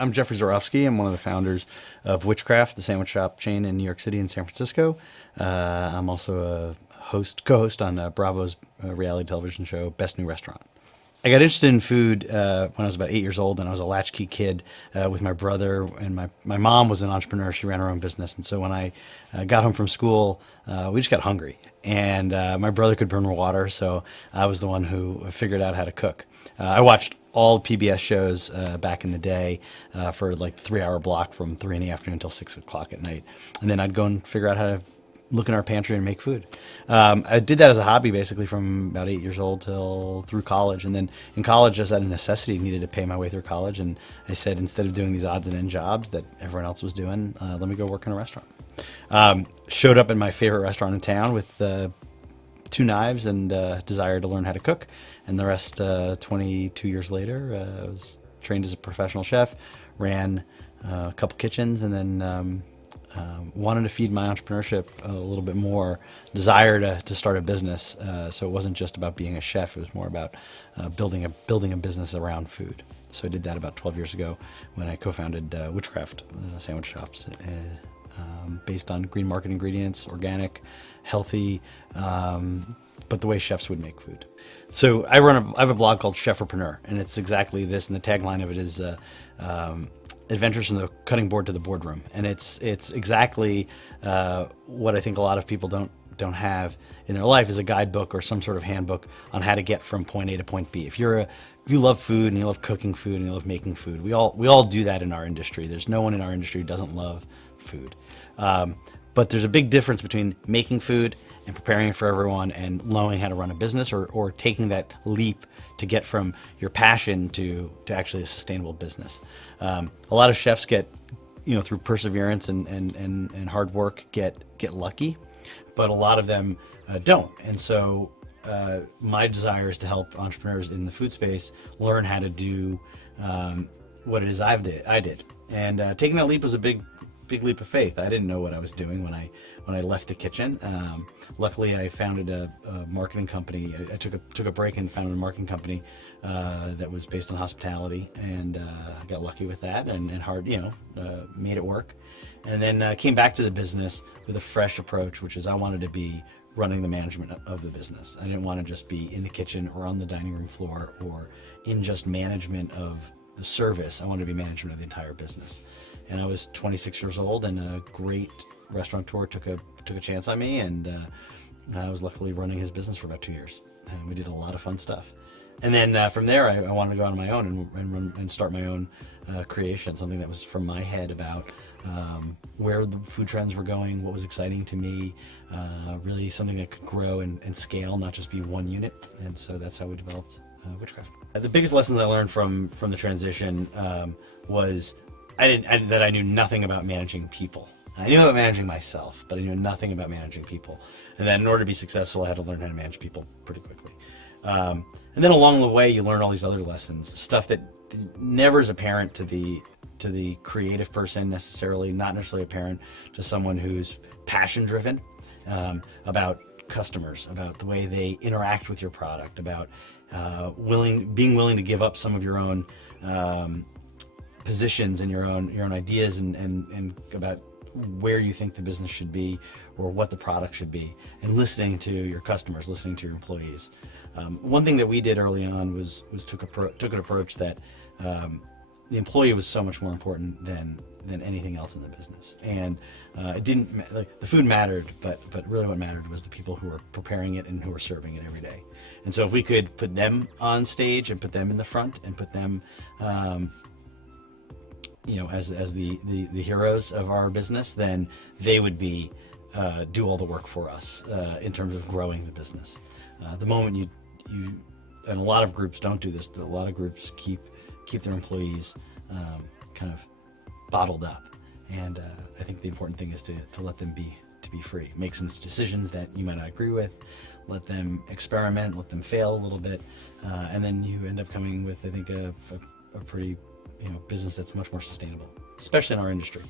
I'm Jeffrey Zurofsky. I'm one of the founders of Wichcraft, the sandwich shop chain in New York City and San Francisco. I'm also a co-host on Bravo's reality television show, Best New Restaurant. I got interested in food when I was about 8 years old, and I was a latchkey kid with my brother. And my mom was an entrepreneur; she ran her own business. And so when I got home from school, we just got hungry. And my brother could burn water, so I was the one who figured out how to cook. I watched all PBS shows back in the day for like 3 hour block from 3 in the afternoon until 6 o'clock at night, and then I'd go and figure out how to look in our pantry and make food. I did that as a hobby basically from about 8 years old till through college. And then in college, just out of necessity, needed to pay my way through college. And I said, instead of doing these odds and end jobs that everyone else was doing, let me go work in a restaurant. Showed up in my favorite restaurant in town with 2 knives and desire to learn how to cook. And the rest, 22 years later, I was trained as a professional chef, ran a couple kitchens, and then wanted to feed my entrepreneurship a little bit more, desire to start a business. So it wasn't just about being a chef; it was more about building a business around food. So I did that about 12 years ago when I co-founded Wichcraft sandwich shops, based on green market ingredients, organic, healthy, but the way chefs would make food. So I have a blog called Chefrepreneur, and it's exactly this. And the tagline of it is adventures from the cutting board to the boardroom, and it's exactly what I think a lot of people don't have in their life, is a guidebook or some sort of handbook on how to get from point A to point B. If you love food and you love cooking food and you love making food, we all do that in our industry. There's no one in our industry who doesn't love food, but there's a big difference between making food and preparing it for everyone and knowing how to run a business, or taking that leap to get from your passion to actually a sustainable business. A lot of chefs get, through perseverance and hard work, get lucky, but a lot of them don't. And so my desire is to help entrepreneurs in the food space learn how to do what it is I did. And taking that leap was a big leap of faith. I didn't know what I was doing when I left the kitchen. Luckily, I founded a marketing company. I took a break and founded a marketing company that was based on hospitality, and I got lucky with that and made it work. And then came back to the business with a fresh approach, which is I wanted to be running the management of the business. I didn't want to just be in the kitchen or on the dining room floor or in just management of the service. I wanted to be management of the entire business. And I was 26 years old, and a great restaurateur took a chance on me, and I was luckily running his business for about 2 years, and we did a lot of fun stuff. And then from there, I wanted to go on my own and start my own creation, something that was from my head about where the food trends were going, what was exciting to me, really something that could grow and scale, not just be one unit. And so that's how we developed Wichcraft. The biggest lessons I learned from the transition was that I knew nothing about managing people. I knew about managing myself, but I knew nothing about managing people. And that in order to be successful, I had to learn how to manage people pretty quickly. And then along the way, you learn all these other lessons, stuff that never is apparent to the creative person necessarily, not necessarily apparent to someone who's passion driven, about customers, about the way they interact with your product, about being willing to give up some of your own positions and your own ideas and about where you think the business should be or what the product should be, and listening to your customers, listening to your employees. One thing that we did early on was took an approach that the employee was so much more important than anything else in the business. And it didn't the food mattered, but really what mattered was the people who were preparing it and who were serving it every day. And so if we could put them on stage and put them in the front and put them as the heroes of our business, then they would do all the work for us in terms of growing the business. The moment you and a lot of groups don't do this, but a lot of groups keep their employees kind of bottled up. And I think the important thing is to let them be free. Make some decisions that you might not agree with, let them experiment, let them fail a little bit, and then you end up coming with, I think, a pretty business that's much more sustainable, especially in our industry.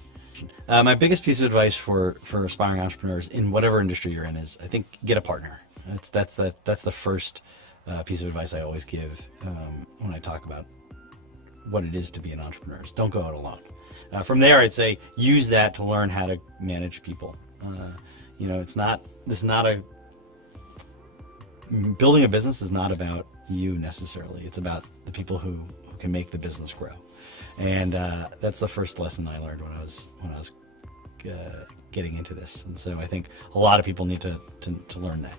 My biggest piece of advice for aspiring entrepreneurs in whatever industry you're in is, I think, get a partner. That's the first piece of advice I always give when I talk about what it is to be an entrepreneur. Don't go out alone. From there, I'd say use that to learn how to manage people. Building a business is not about you necessarily. It's about the people who can make the business grow. And that's the first lesson I learned when I was getting into this. And so I think a lot of people need to learn that.